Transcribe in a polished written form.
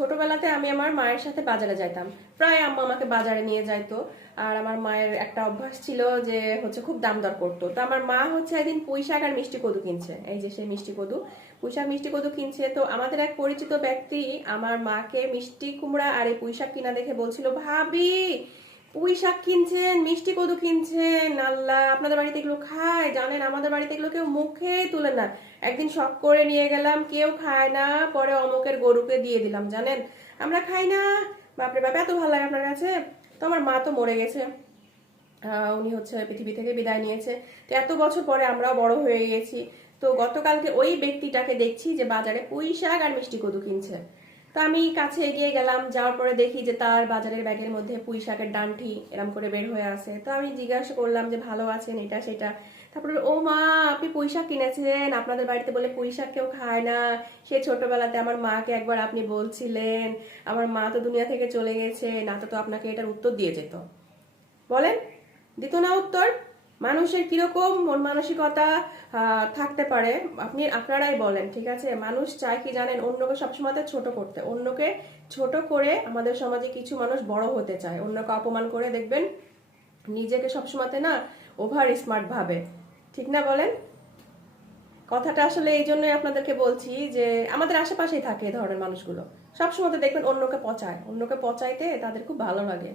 ছোটবেলাতে আমি আমার মায়ের সাথে বাজারে যাইতাম। প্রায় আম্মা আমাকে বাজারে নিয়ে যাইতো। আর আমার মায়ের একটা অভ্যাস ছিল যে হচ্ছে খুব দাম দর করতো। তো আমার মা হচ্ছে একদিন পুঁই শাক আর মিষ্টি কদু কিনছে, এই যে সেই মিষ্টি কদু, পুঁই শাক মিষ্টি কদু কিনছে। তো আমাদের এক পরিচিত ব্যক্তি আমার মাকে মিষ্টি কুমড়া আর এই পুঁই শাক কিনা দেখে বলছিল, ভাবি পুঁই শাক কিনছেন, মিষ্টি কদু কিনছেন, আল্লাহ আপনাদের বাড়িতে এগুলো খায়? জানেন আমাদের বাড়িতে এগুলো কেউ মুখেই তুলে না। একদিন শখ করে নিয়ে গেলাম, কেউ খায় না, পরে অমুকের গরুকে দিয়ে দিলাম, জানেন আমরা খাই না। বাপরে বাপ, এত ভালো লাগে আপনার কাছে? তো আমার মা তো মরে গেছে, উনি হচ্ছে পৃথিবী থেকে বিদায় নিয়েছে। তো এত বছর পরে আমরাও বড় হয়ে গেছি। তো গতকালকে ওই ব্যক্তিটাকে দেখছি যে বাজারে পুঁই শাক আর মিষ্টি কদু কিনছে। তো আমি কাছে এগিয়ে গেলাম, যাওয়ার পরে দেখি যে তার বাজারের ব্যাগের মধ্যে পুঁই শাকের ডান্ঠি এরম করে বের হয়ে আছে। তো আমি জিজ্ঞাসা করলাম যে ভালো আছেন, এটা সেটা। তারপরে ও মা, আপনি পুঁই শাক কিনেছেন? আপনাদের বাড়িতে বলে পুঁই শাক কেউ খায় না। সে ছোটবেলাতে আমার মাকে একবার আপনি বলছিলেন, আমার মা তো দুনিয়া থেকে চলে গেছে, না তো আপনাকে এটার উত্তর দিয়ে যেত। বলেন, দিত না উত্তর? মানুষের কিরকম মন মানসিকতা থাকতে পারে আপনারাই বলেন, ঠিক আছে? মানুষ চায় কি জানেন? অন্যকে সবসময় ছোট করতে, অন্যকে ছোট করে আমাদের সমাজে কিছু মানুষ বড় হতে চায়, অন্যকে অপমান করে দেখবেন নিজেকে সবসময় না ওভার স্মার্ট ভাবে, ঠিক না বলেন? কথাটা আসলে এই জন্যই আপনাদেরকে বলছি যে আমাদের আশেপাশেই থাকে এ ধরনের মানুষগুলো, সবসময় দেখবেন অন্যকে পচায়, অন্যকে পচাইতে তাদের খুব ভালো লাগে।